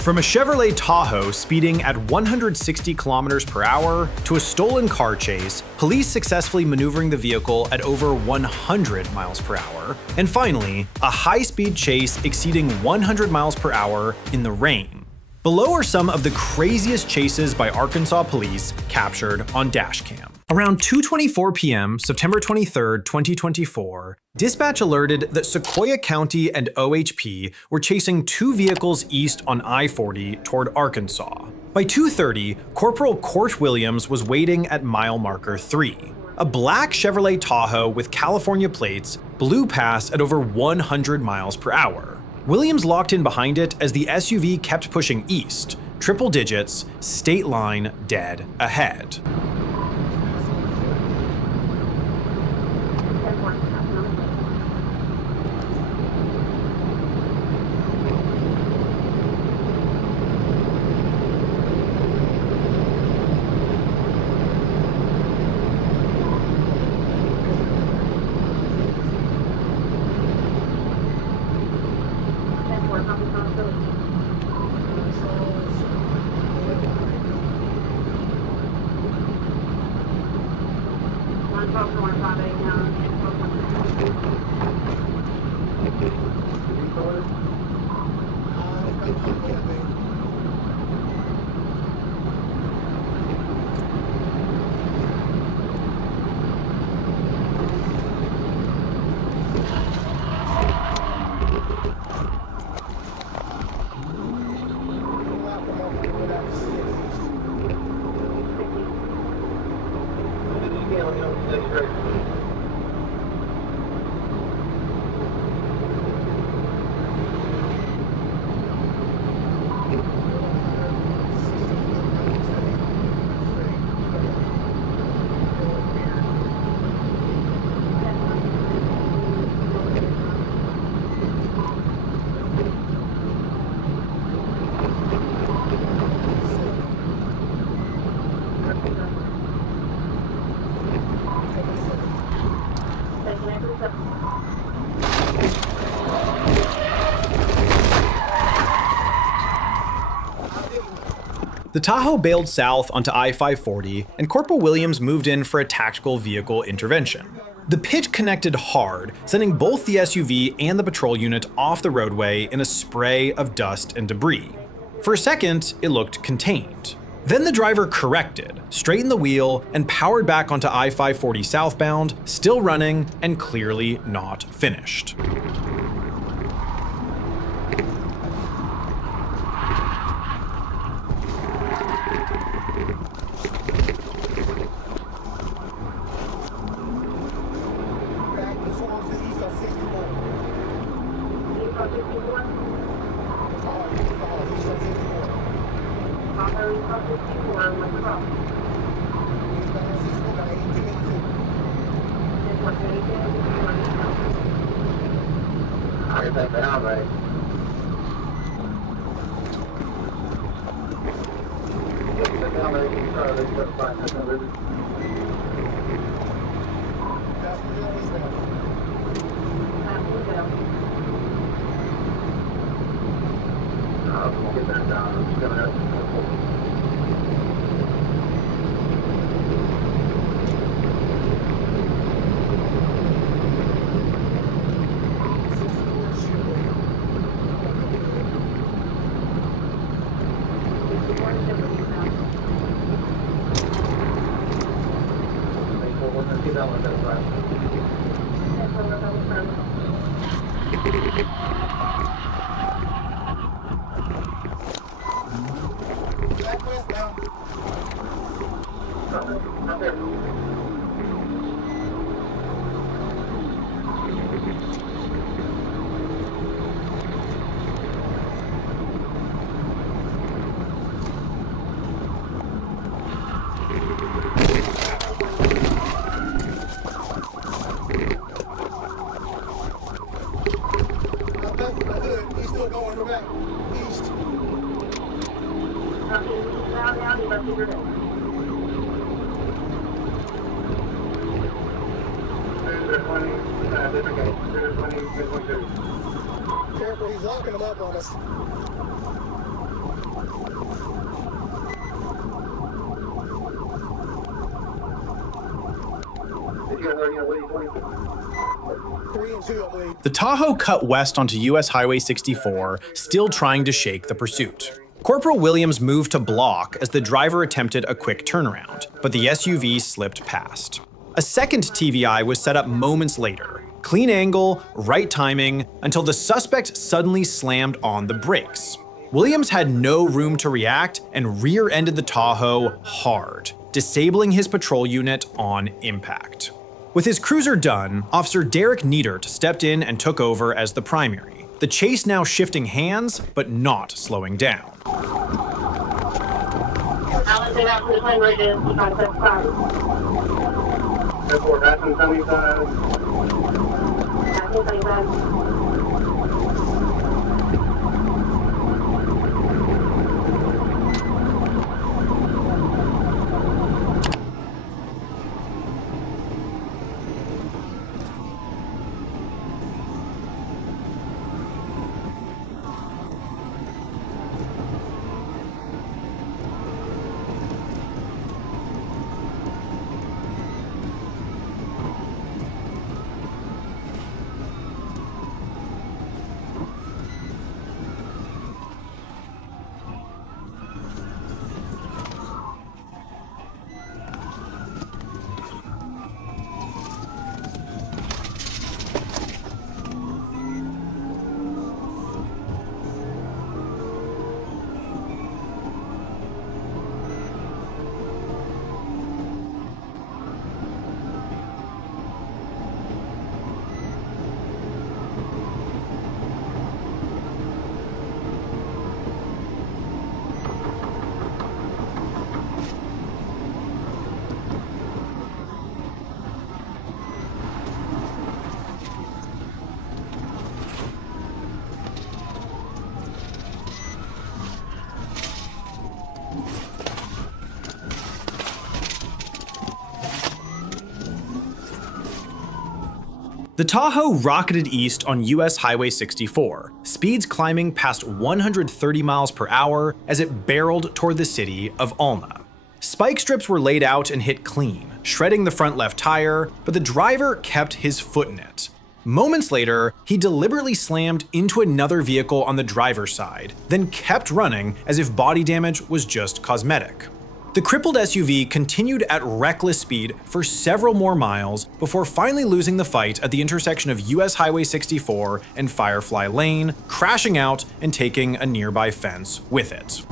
From a Chevrolet Tahoe speeding at 160 kilometers per hour to a stolen car chase, police successfully maneuvering the vehicle at over 100 miles per hour, and finally, a high-speed chase exceeding 100 miles per hour in the rain. Below are some of the craziest chases by Arkansas police captured on Dashcam. Around 2:24 p.m., September 23, 2024, dispatch alerted that Sequoyah County and OHP were chasing two vehicles east on I-40 toward Arkansas. By 2:30, Corporal Court Williams was waiting at mile marker 3. A black Chevrolet Tahoe with California plates blew past at over 100 miles per hour. Williams locked in behind it as the SUV kept pushing east, triple digits, state line dead ahead. The Tahoe bailed south onto I-540, and Corporal Williams moved in for a tactical vehicle intervention. The pit connected hard, sending both the SUV and the patrol unit off the roadway in a spray of dust and debris. For a second, it looked contained. Then the driver corrected, straightened the wheel, and powered back onto I-540 southbound, still running and clearly not finished. Careful, he's locking them up on us. The Tahoe cut west onto US Highway 64, still trying to shake the pursuit. Corporal Williams moved to block as the driver attempted a quick turnaround, but the SUV slipped past. A second TVI was set up moments later. Clean angle, right timing, until the suspect suddenly slammed on the brakes. Williams had no room to react and rear-ended the Tahoe hard, disabling his patrol unit on impact. With his cruiser done, Officer Derek Niedert stepped in and took over as the primary, the chase now shifting hands, but not slowing down. The Tahoe rocketed east on US Highway 64, speeds climbing past 130 miles per hour as it barreled toward the city of Alma. Spike strips were laid out and hit clean, shredding the front left tire, but the driver kept his foot in it. Moments later, he deliberately slammed into another vehicle on the driver's side, then kept running as if body damage was just cosmetic. The crippled SUV continued at reckless speed for several more miles before finally losing the fight at the intersection of US Highway 64 and Firefly Lane, crashing out and taking a nearby fence with it.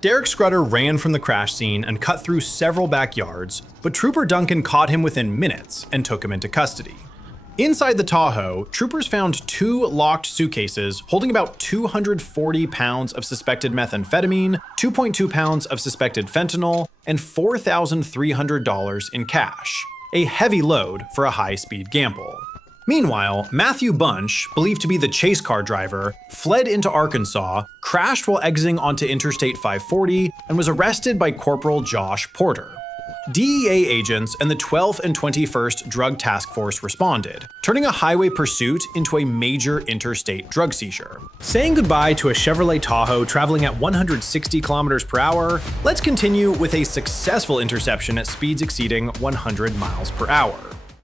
Derek Scrutter ran from the crash scene and cut through several backyards, but Trooper Duncan caught him within minutes and took him into custody. Inside the Tahoe, troopers found 2 locked suitcases holding about 240 pounds of suspected methamphetamine, 2.2 pounds of suspected fentanyl, and $4,300 in cash. A heavy load for a high-speed gamble. Meanwhile, Matthew Bunch, believed to be the chase car driver, fled into Arkansas, crashed while exiting onto Interstate 540, and was arrested by Corporal Josh Porter. DEA agents and the 12th and 21st Drug Task Force responded, turning a highway pursuit into a major interstate drug seizure. Saying goodbye to a Chevrolet Tahoe traveling at 160 kilometers per hour, let's continue with a successful interception at speeds exceeding 100 miles per hour.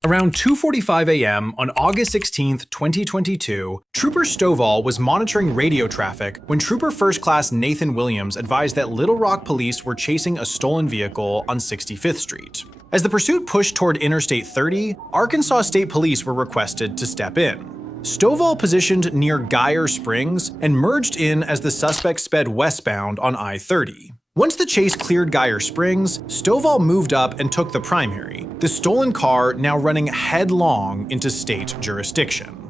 Around 2:45 a.m. on August 16, 2022, Trooper Stovall was monitoring radio traffic when Trooper First Class Nathan Williams advised that Little Rock police were chasing a stolen vehicle on 65th Street. As the pursuit pushed toward Interstate 30, Arkansas State Police were requested to step in. Stovall positioned near Geyer Springs and merged in as the suspect sped westbound on I-30. Once the chase cleared Geyer Springs, Stovall moved up and took the primary, the stolen car now running headlong into state jurisdiction.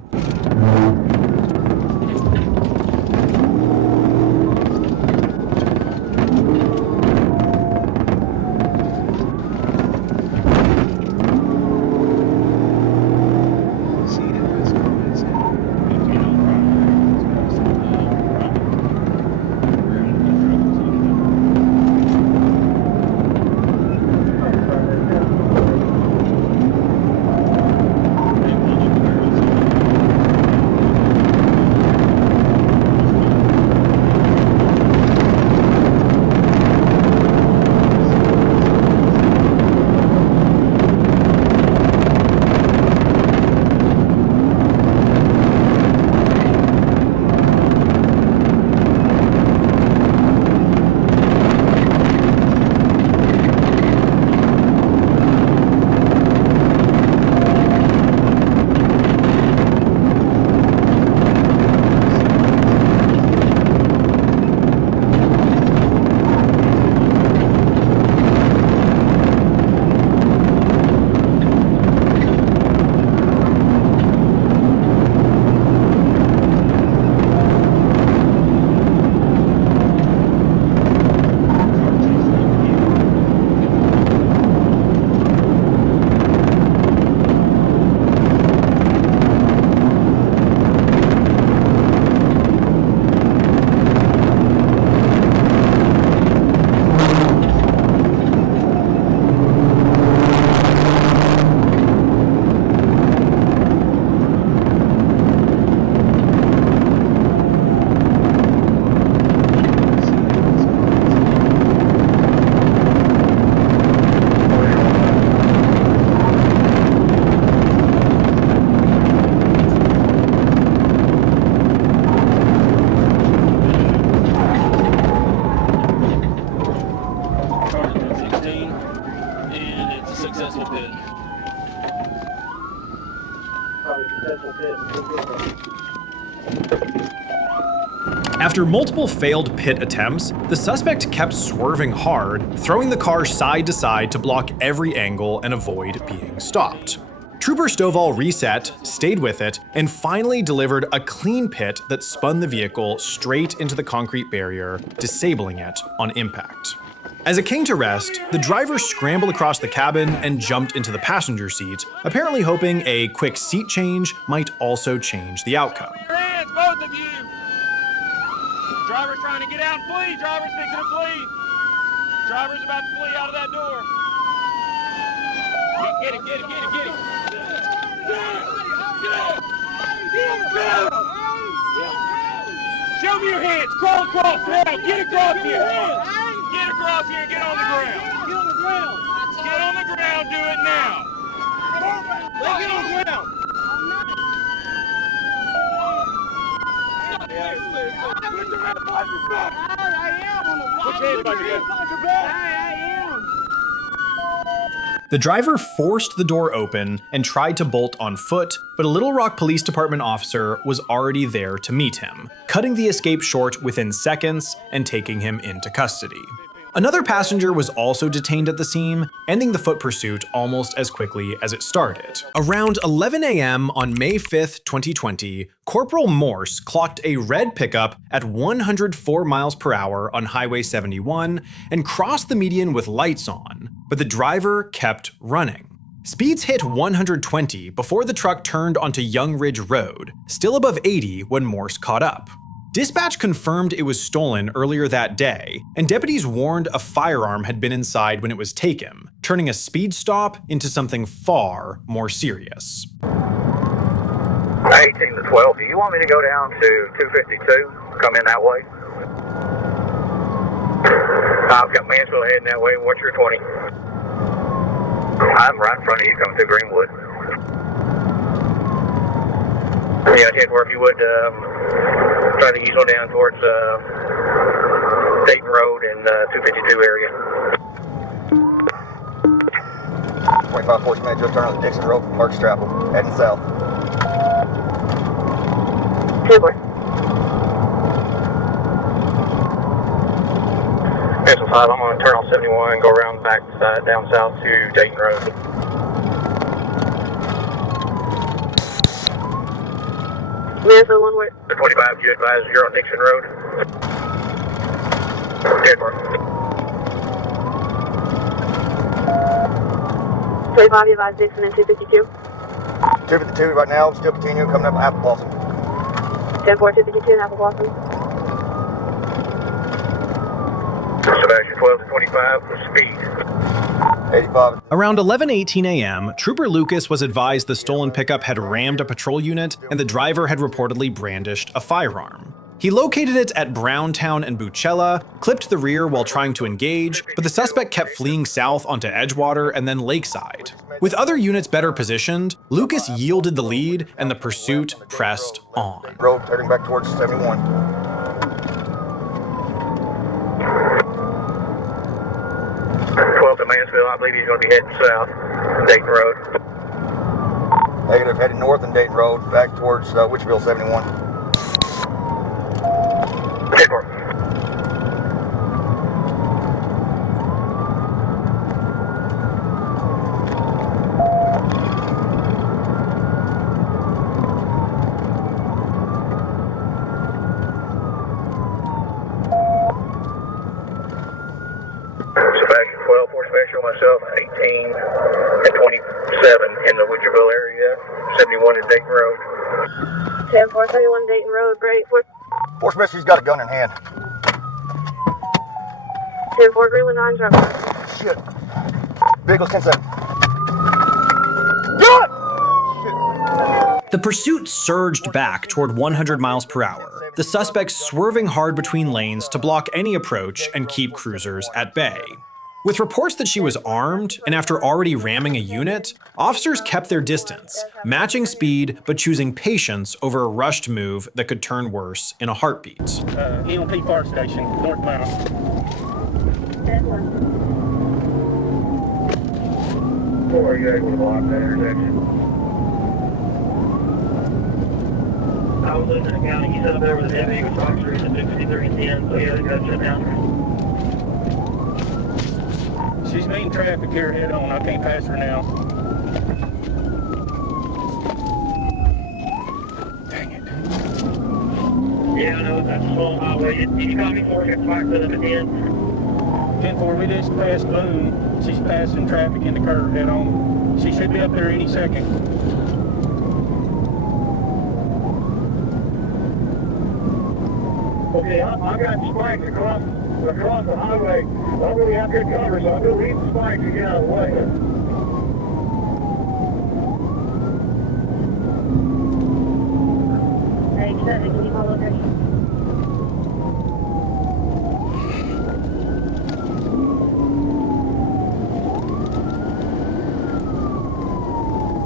After multiple failed pit attempts, the suspect kept swerving hard, throwing the car side to side to block every angle and avoid being stopped. Trooper Stovall reset, stayed with it, and finally delivered a clean pit that spun the vehicle straight into the concrete barrier, disabling it on impact. As it came to rest, the driver scrambled across the cabin and jumped into the passenger seat, apparently hoping a quick seat change might also change the outcome. Hands, both of you! Driver's trying to get out and flee. Driver's fixing to flee. Driver's about to flee out of that door. Get it, get it, get it, get it. Show me your hands. Crawl across now. Get across here. Get across here and get on the ground. Get on the ground. Get on the ground. Do it now. Get on the ground. Put your hands behind your back. I am. Put your hands behind your back. I am. The driver forced the door open and tried to bolt on foot, but a Little Rock Police Department officer was already there to meet him, cutting the escape short within seconds and taking him into custody. Another passenger was also detained at the scene, ending the foot pursuit almost as quickly as it started. Around 11 a.m. on May 5th, 2020, Corporal Morse clocked a red pickup at 104 miles per hour on Highway 71 and crossed the median with lights on, but the driver kept running. Speeds hit 120 before the truck turned onto Young Ridge Road, still above 80 when Morse caught up. Dispatch confirmed it was stolen earlier that day, and deputies warned a firearm had been inside when it was taken, turning a speed stop into something far more serious. 18 to 12, do you want me to go down to 252? Come in that way? I've got Mansfield heading that way. What's your 20? I'm right in front of you coming through Greenwood. Yeah, if you would try to ease on down towards Dayton Road and 252 area. 2540 made just turn on the Dixon Road from Mark Strapple, heading south. Super. Pencil I'm going to turn off 71 and go around the back side down south to Dayton Road. Yes, the one where... The 25, you advise you're on Dixon Road. 10-4. 25, you advise Dixon and 252. 252 right now, still continuing coming up Apple Blossom. 10-4, 252, Apple Blossom. Sebastian 12 to 25 with speed. 85. Around 11:18 a.m., Trooper Lucas was advised the stolen pickup had rammed a patrol unit and the driver had reportedly brandished a firearm. He located it at Browntown and Buchella, clipped the rear while trying to engage, but the suspect kept fleeing south onto Edgewater and then Lakeside. With other units better positioned, Lucas yielded the lead and the pursuit pressed on. Road turning back towards 71. 12 to Mansfield, I believe he's going to be heading south, Dayton Road. Negative, heading north on Dayton Road, back towards Witchville 71. 10-4. Sebastian 12, 4 Special, myself, 18 and 27 in the Witcherville area, 71 is Dayton Road. 10-4, 71 Dayton Road, great. 4 Special, he's got a gun in hand. 10-4, Greenwood 9, driver. Shit. Vehicles 10-7. Do it! Shit. The pursuit surged back toward 100 miles per hour, the suspects swerving hard between lanes to block any approach and keep cruisers at bay. With reports that she was armed, and after already ramming a unit, officers kept their distance, matching speed but choosing patience over a rushed move that could turn worse in a heartbeat. EMP Fire Station, northbound. 10-1. 4, you able to block that intersection? I was looking at the county, he said up there with the deputy was officers at 63 and 10, so yeah, they got shut down. She's meeting traffic here head on. I can't pass her now. Dang it. Yeah, I know, that's a small highway. You caught me before I got spiked with them at the end. 10-4, we just passed Boone. She's passing traffic in the curve head on. She should be up there any second. Okay, I got spikes across the highway. I don't really have good cover, so I'm going to leave the spikes and get out of the way. Hey, can you call location?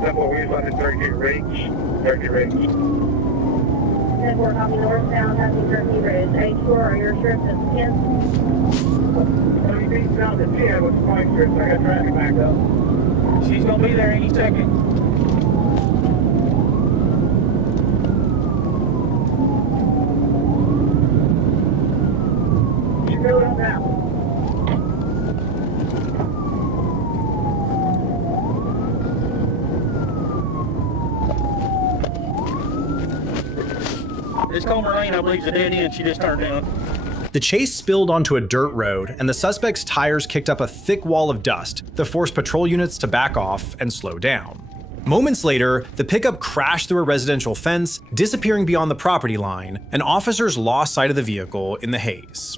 That's what we was on the circuit reach. 10-4, copy northbound, passing Turkey Ridge. H4, are your strips at 10? 30 feet south of 10 with spike strips. I got traffic backed up. She's gonna be there any second. You fill it up now. This Comer Lane, I believe, is a dead end. She just turned down. The chase spilled onto a dirt road, and the suspect's tires kicked up a thick wall of dust that forced patrol units to back off and slow down. Moments later, the pickup crashed through a residential fence, disappearing beyond the property line, and officers lost sight of the vehicle in the haze.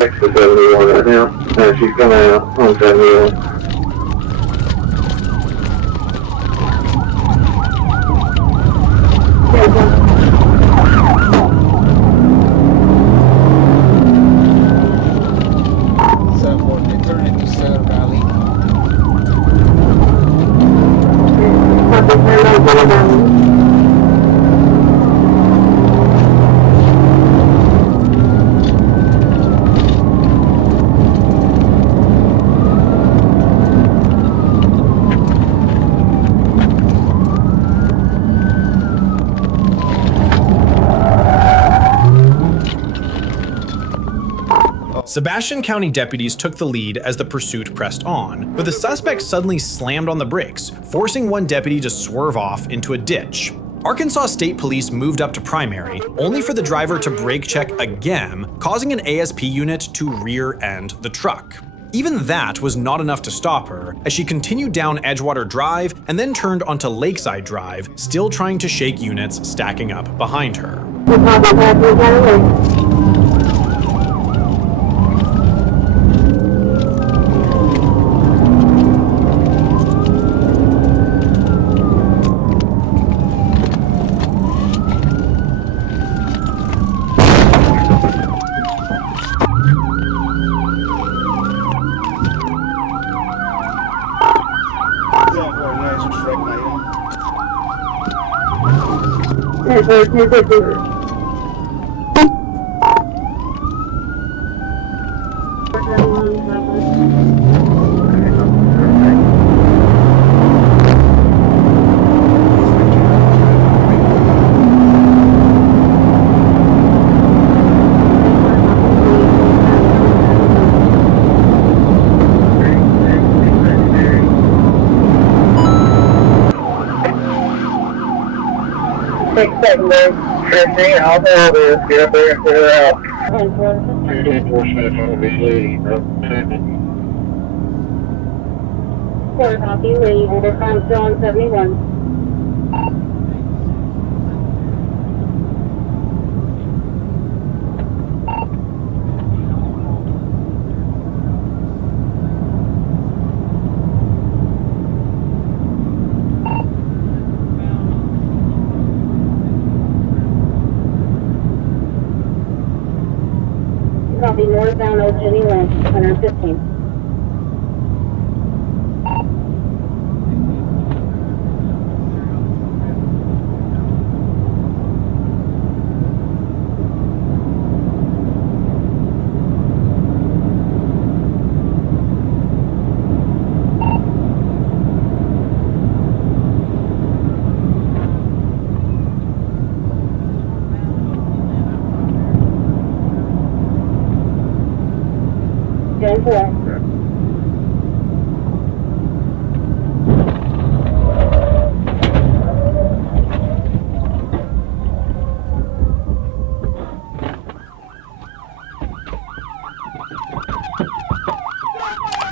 Exit 71 right now. She's coming out on 71. Turn into Center Valley. Copy, 10-4, Sebastian County deputies took the lead as the pursuit pressed on, but the suspect suddenly slammed on the brakes, forcing one deputy to swerve off into a ditch. Arkansas State Police moved up to primary, only for the driver to brake check again, causing an ASP unit to rear-end the truck. Even that was not enough to stop her, as she continued down Edgewater Drive and then turned onto Lakeside Drive, still trying to shake units stacking up behind her. Christine, I'll hold this. Get up there and clear it out. 2-4 on Quarter copy, Lee, overcome still on 71. Copy, northbound Old Jenny Lynch, 115.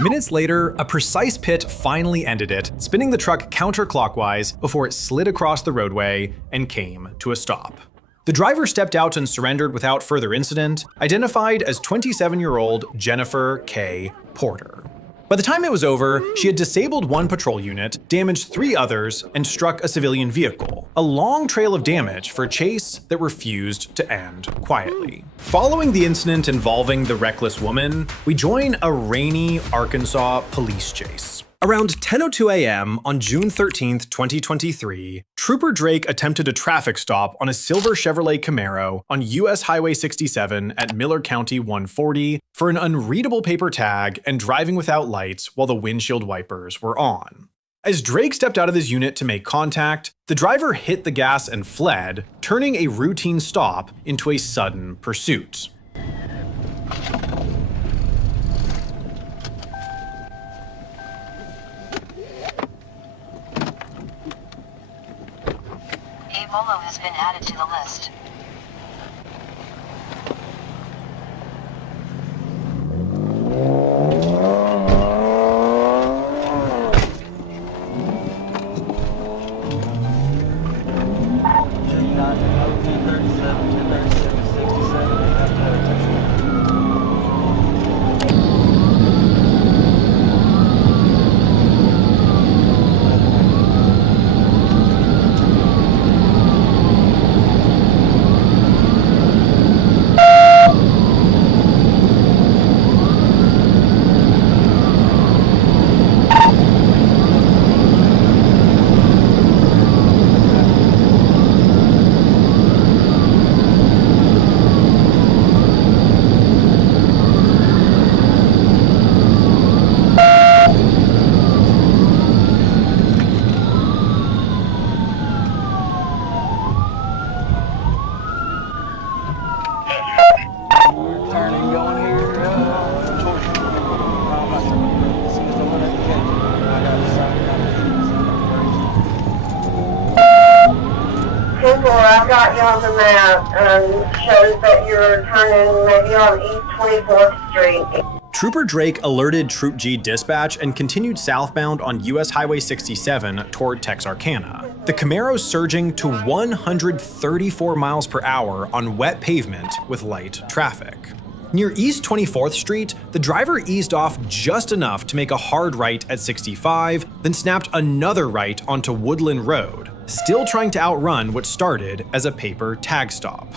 Minutes later, a precise pit finally ended it, spinning the truck counterclockwise before it slid across the roadway and came to a stop. The driver stepped out and surrendered without further incident, identified as 27-year-old Jennifer K. Porter. By the time it was over, she had disabled one patrol unit, damaged 3 others, and struck a civilian vehicle. A long trail of damage for a chase that refused to end quietly. Following the incident involving the reckless woman, we join a rainy Arkansas police chase. Around 10:02 a.m. on June 13th, 2023, Trooper Drake attempted a traffic stop on a silver Chevrolet Camaro on US Highway 67 at Miller County 140 for an unreadable paper tag and driving without lights while the windshield wipers were on. As Drake stepped out of his unit to make contact, the driver hit the gas and fled, turning a routine stop into a sudden pursuit. A Bolo has been added to the list. I've got you on the map. Shows that you're turning maybe on East 24th Street. Trooper Drake alerted Troop G dispatch and continued southbound on US Highway 67 toward Texarkana. The Camaro's surging to 134 miles per hour on wet pavement with light traffic. Near East 24th Street, the driver eased off just enough to make a hard right at 65, then snapped another right onto Woodland Road, still trying to outrun what started as a paper tag stop.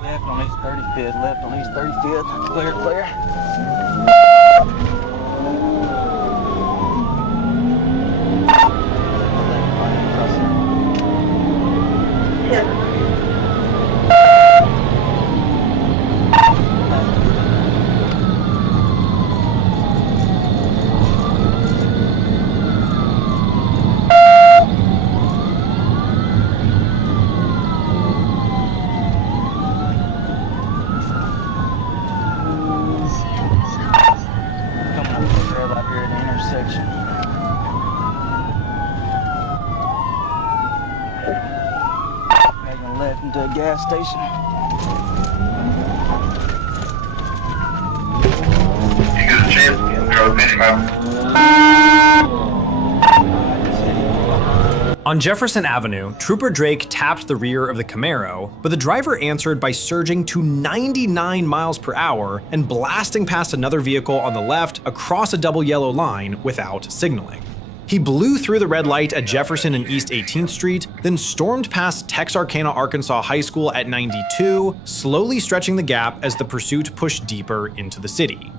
Left on East 35th, left on East 35th. Clear, clear. Left into a gas station. You get a chance, drove 50 miles. On Jefferson Avenue, Trooper Drake tapped the rear of the Camaro, but the driver answered by surging to 99 miles per hour and blasting past another vehicle on the left across a double yellow line without signaling. He blew through the red light at Jefferson and East 18th Street, then stormed past Texarkana, Arkansas High School at 92, slowly stretching the gap as the pursuit pushed deeper into the city.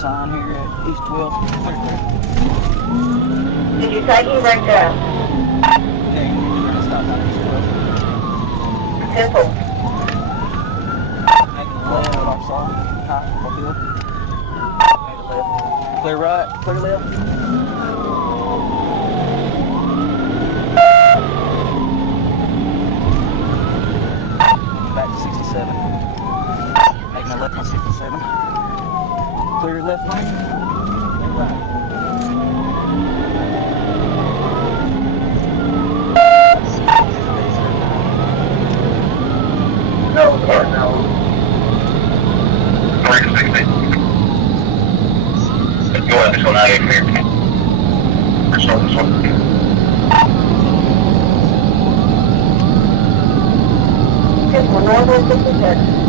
Sign here at East 12th. Did you say he wrecked up? Yeah, you're gonna stop down East 12th. Simple. Make a left, I'm sorry. Huh? What field? Make a left. Clear right, clear left. Back to 67. Making a left on 67. Clear left lane. And right. No, no. 360. Go ahead, this one out of here. This one. Just one normal 67.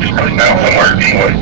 Just coming down somewhere anyway.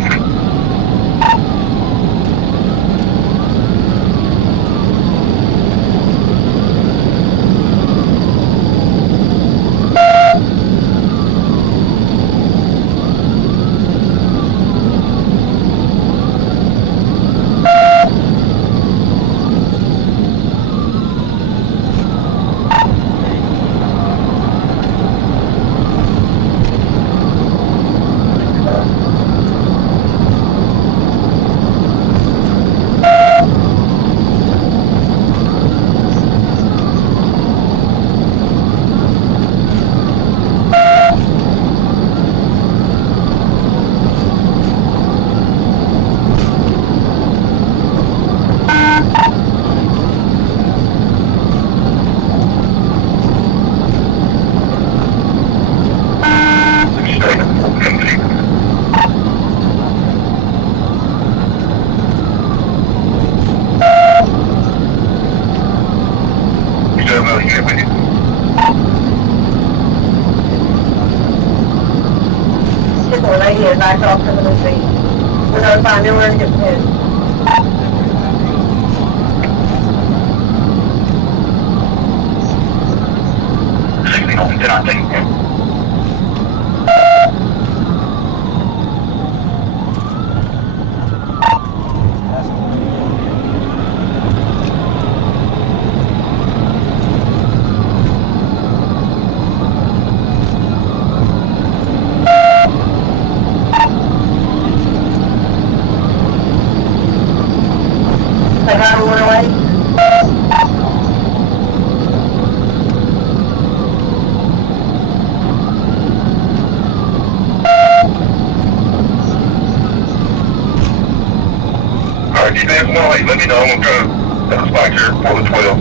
Back off some of the street. We're notifying nowhere to get pissed. on 1019. I got a one away. Alright, defense 108, let me know. I'm going to go spike here for the 12.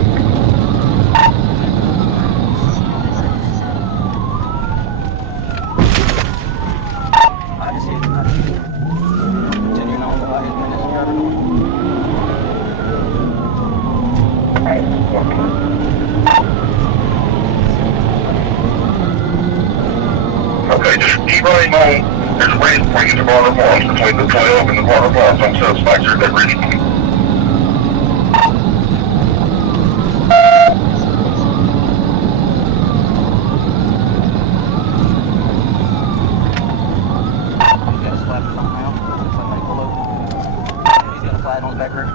I just hit it. Continuing on the light, minutes Okay, just keep running on. There's a way before you get to Barter Farms between the 12 and the Barter Farms. Don't set spikes here, they're ready. He's got a slap or something now. Looks like they pull over. He's got a flat on the back rear.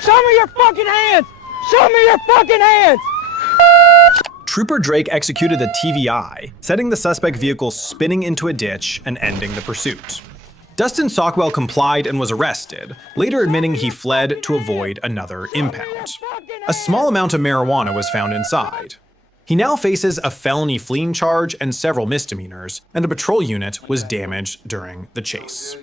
Show me your fucking hands! Show me your fucking hands! Trooper Drake executed a TVI, setting the suspect vehicle spinning into a ditch and ending the pursuit. Dustin Sockwell complied and was arrested, later admitting he fled to avoid another impound. A small amount of marijuana was found inside. He now faces a felony fleeing charge and several misdemeanors, and a patrol unit was damaged during the chase.